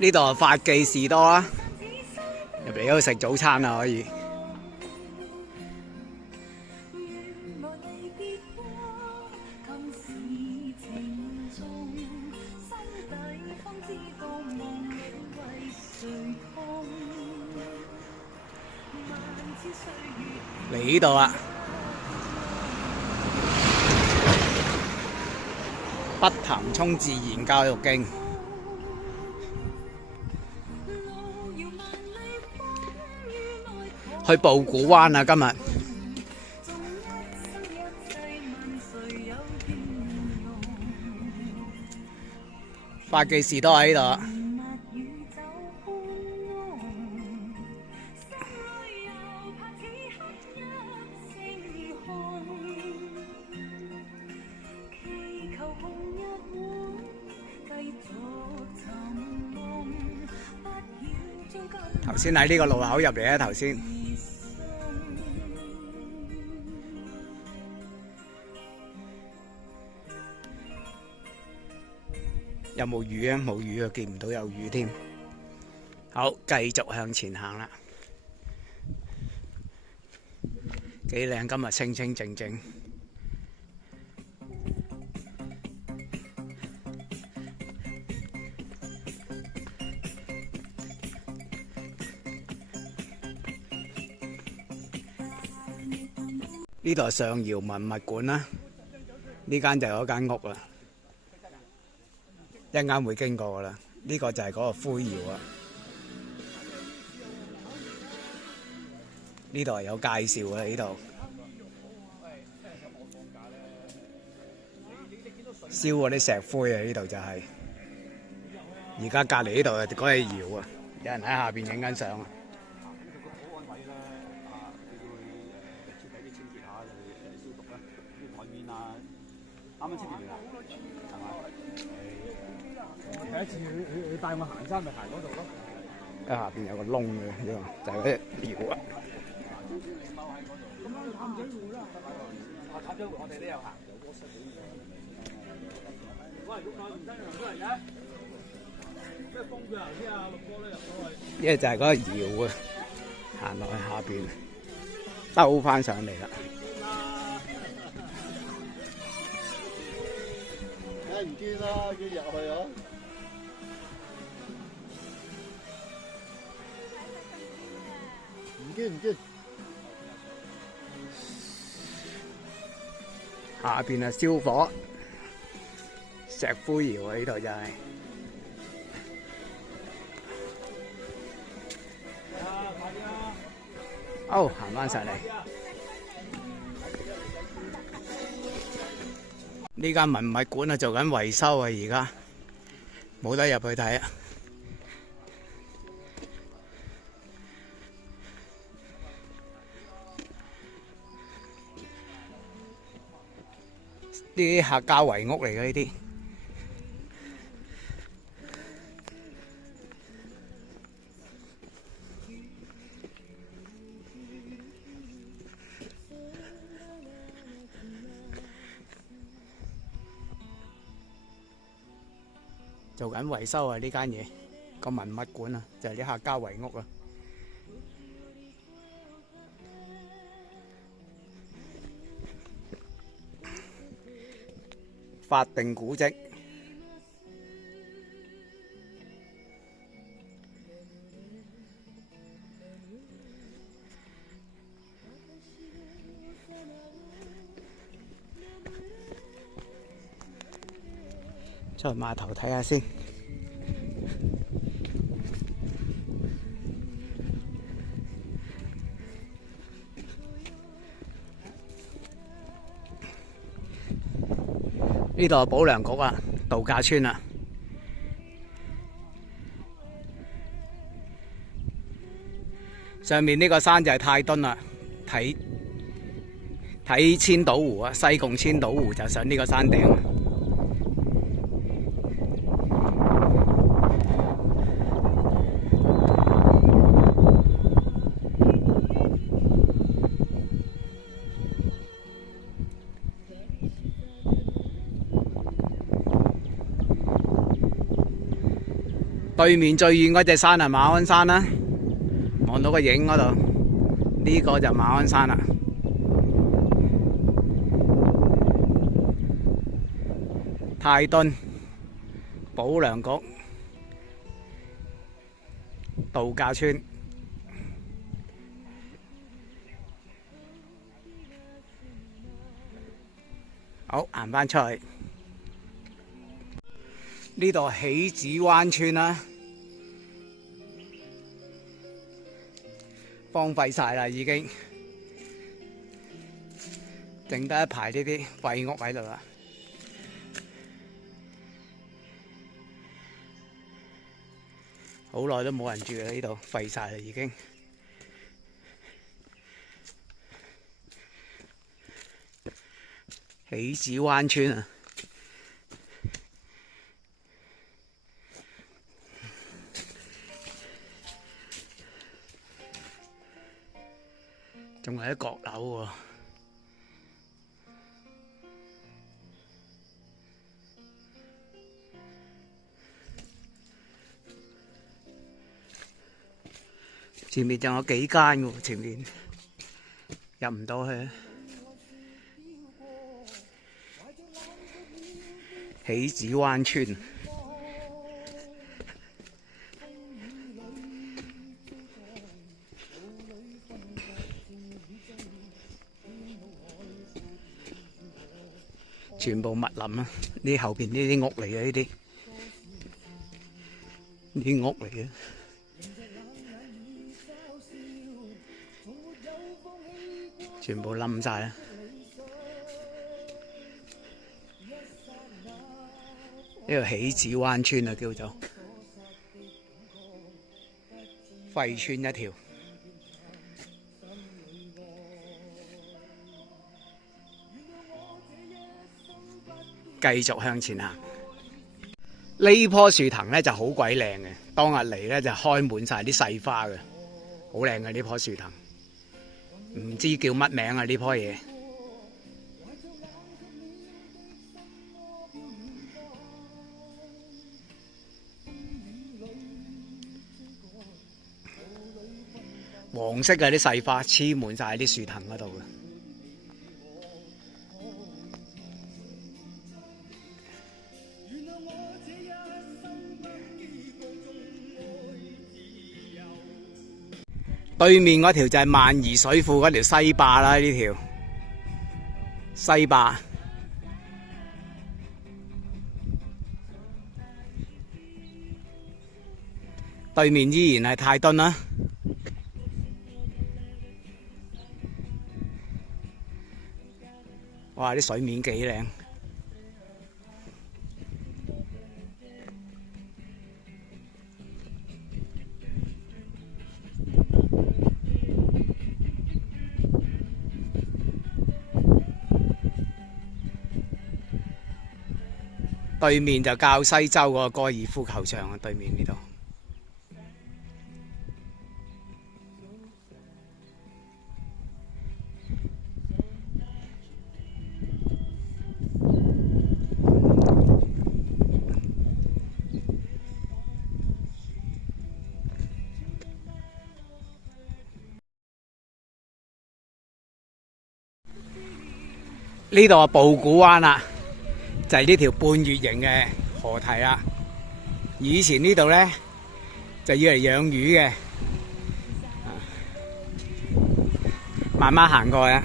呢度係發記士多啦，入嚟嗰度食早餐啊，可以。嚟呢度啊！北潭涌自然教育徑，去布古灣啊！今日發記士多喺呢度。頭先喺呢個路口入嚟啊！頭先有冇雨啊？冇雨啊，見唔到有雨添。好，繼續向前行啦。幾靚，今日清清靜靜。呢度係上窯文物館啦，呢間就係嗰間屋啦，一陣間會經過噶啦。呢個就係嗰個灰窯啊，呢度係有介紹嘅，呢度燒嗰啲石灰啊，呢度就係。而家隔離呢度係嗰個窯啊，有人喺下邊影緊相啊。啱啱出嚟啦，係嘛？第一次佢帶我行山咪行嗰度咯。下邊有個窿嘅，呢個就係嗰隻廟啊。咁樣淡水湖啦，淡水湖我哋都有行。喂，唔得人都嚟嘅，咩風佢頭先啊，陸哥咧入咗去。呢個就係嗰個廟啊，行落去下邊，兜翻上嚟啦。唔見啦，要入去啊！唔見。下邊係燒火，石灰窯啊！呢度就係。哦，行翻上嚟。呢間文物館啊，做緊維修啊，而家冇得入去睇啊！呢啲客家遺屋嚟嘅呢啲，做緊維修啊！呢間嘢個文物館啊，就係啲客家遺屋啊。法定古蹟，出去碼頭睇下先。呢度係保良局啊，度假村啊。上面呢個山就係泰墩啦，睇千島湖啊，西貢千島湖就上呢個山頂。對面最遠嗰隻山係馬鞍山啦，望到個影嗰度，呢個就馬鞍山啦。泰頓保良局度假村，好，行返出去。呢度喜子灣村啦，荒廢晒啦，已經剩得一排呢啲廢屋喺度啦。好耐都冇人住啦，呢度廢晒啦已經。喜子灣村啊！仲係喺閣樓喎。前面仲有幾間喎，前面入唔到去。喜子灣村。全部密林啊！呢後邊呢啲屋嚟嘅，呢啲屋嚟嘅。全部冧晒啦！呢個喜子灣村啊，叫做廢村一條。繼續向前行。呢棵樹藤咧就好鬼靚嘅，當日嚟咧就開滿晒啲細花嘅，好靚嘅呢棵樹藤。唔知叫乜名啊呢棵嘢。黃色嘅啲細花黐滿晒啲樹藤嗰度嘅。對面嗰條就係萬宜水庫嗰條西壩啦，呢條西壩。對面依然係泰頓啦。哇！啲水面幾靚。對面就滘西洲嗰個高爾夫球場啊，對面呢度。呢度係布古灣啦。就係呢條半月形嘅河堤啦。以前呢度咧就要嚟養魚嘅，慢慢行過去啊。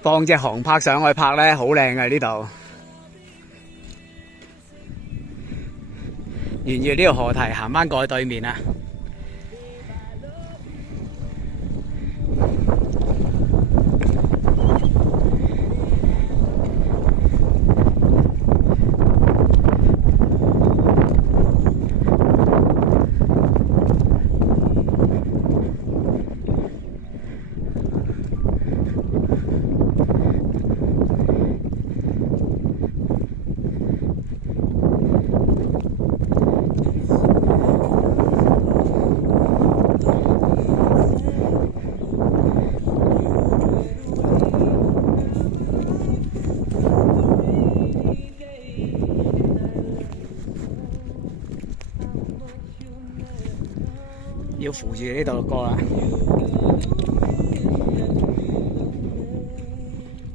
放隻航拍上去拍咧，好靚嘅呢度。沿住呢條河堤行返過去對面啊！扶住呢度過啦。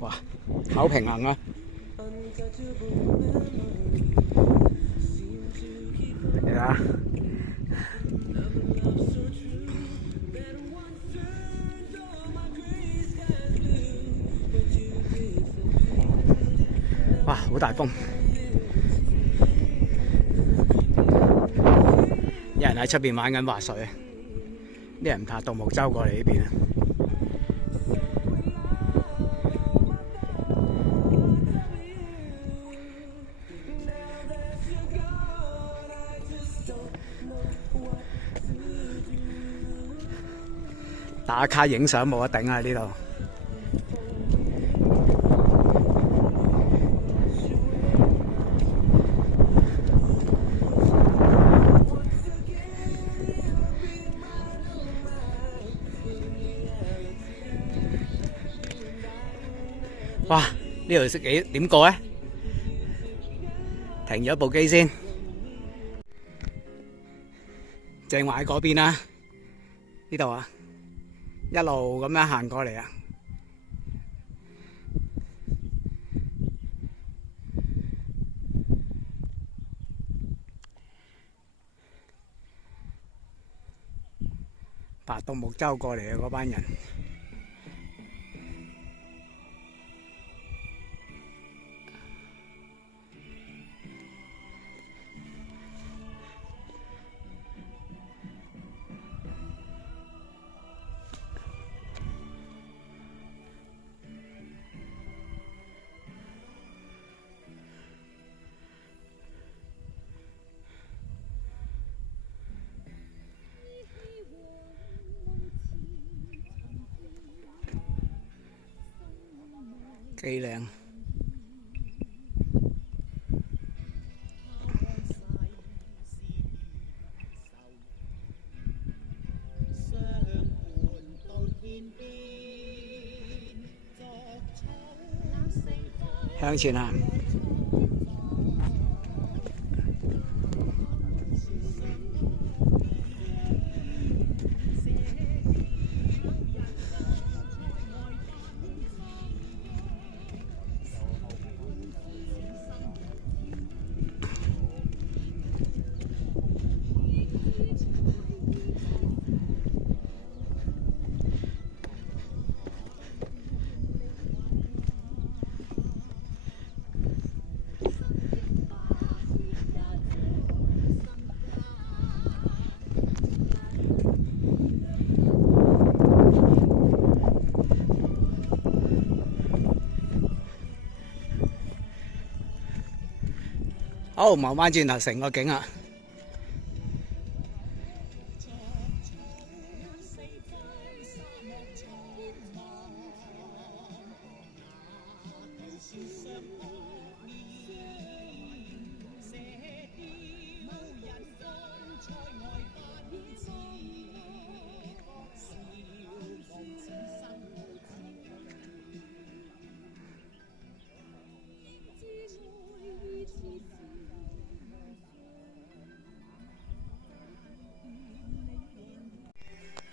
哇，好平衡啊！你睇下。哇，好大風！有人喺出邊玩緊滑水，啲人爬獨木舟過嚟呢邊啊！打卡影相冇得頂啊！呢度。哇！呢度識點過咧？停咗部機先，正話喺嗰邊啦。呢度啊，一路咁樣行過嚟啊。爬獨木舟過嚟嘅嗰班人。幾靚！向前行。好，望翻轉頭成個景啊！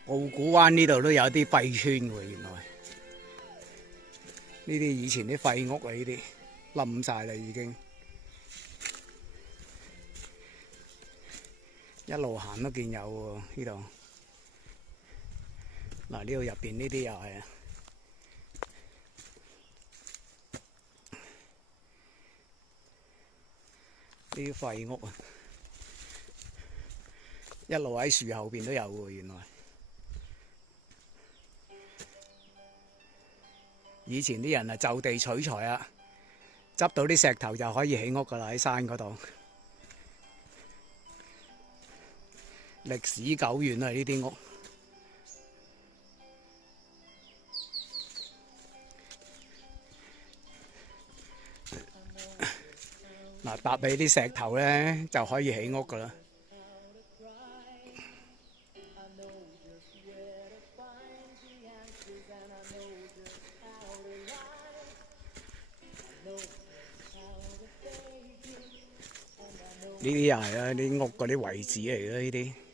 澳古灣呢度都有啲廢村喎，原來呢啲以前啲廢屋啊，呢啲冧晒啦已經，一路行都見有喎呢度。嗱，呢度入邊呢啲又係啊，呢啲廢屋啊，一路喺樹後邊都有喎，原來。以前啲人啊就地取材啊，執到啲石頭就可以起屋噶啦，喺山嗰度。歷史久遠啊呢啲屋。嗱，搭起啲石頭咧就可以起屋噶啦。呢啲又係啊，啲屋嗰啲遺址嚟嘅呢啲。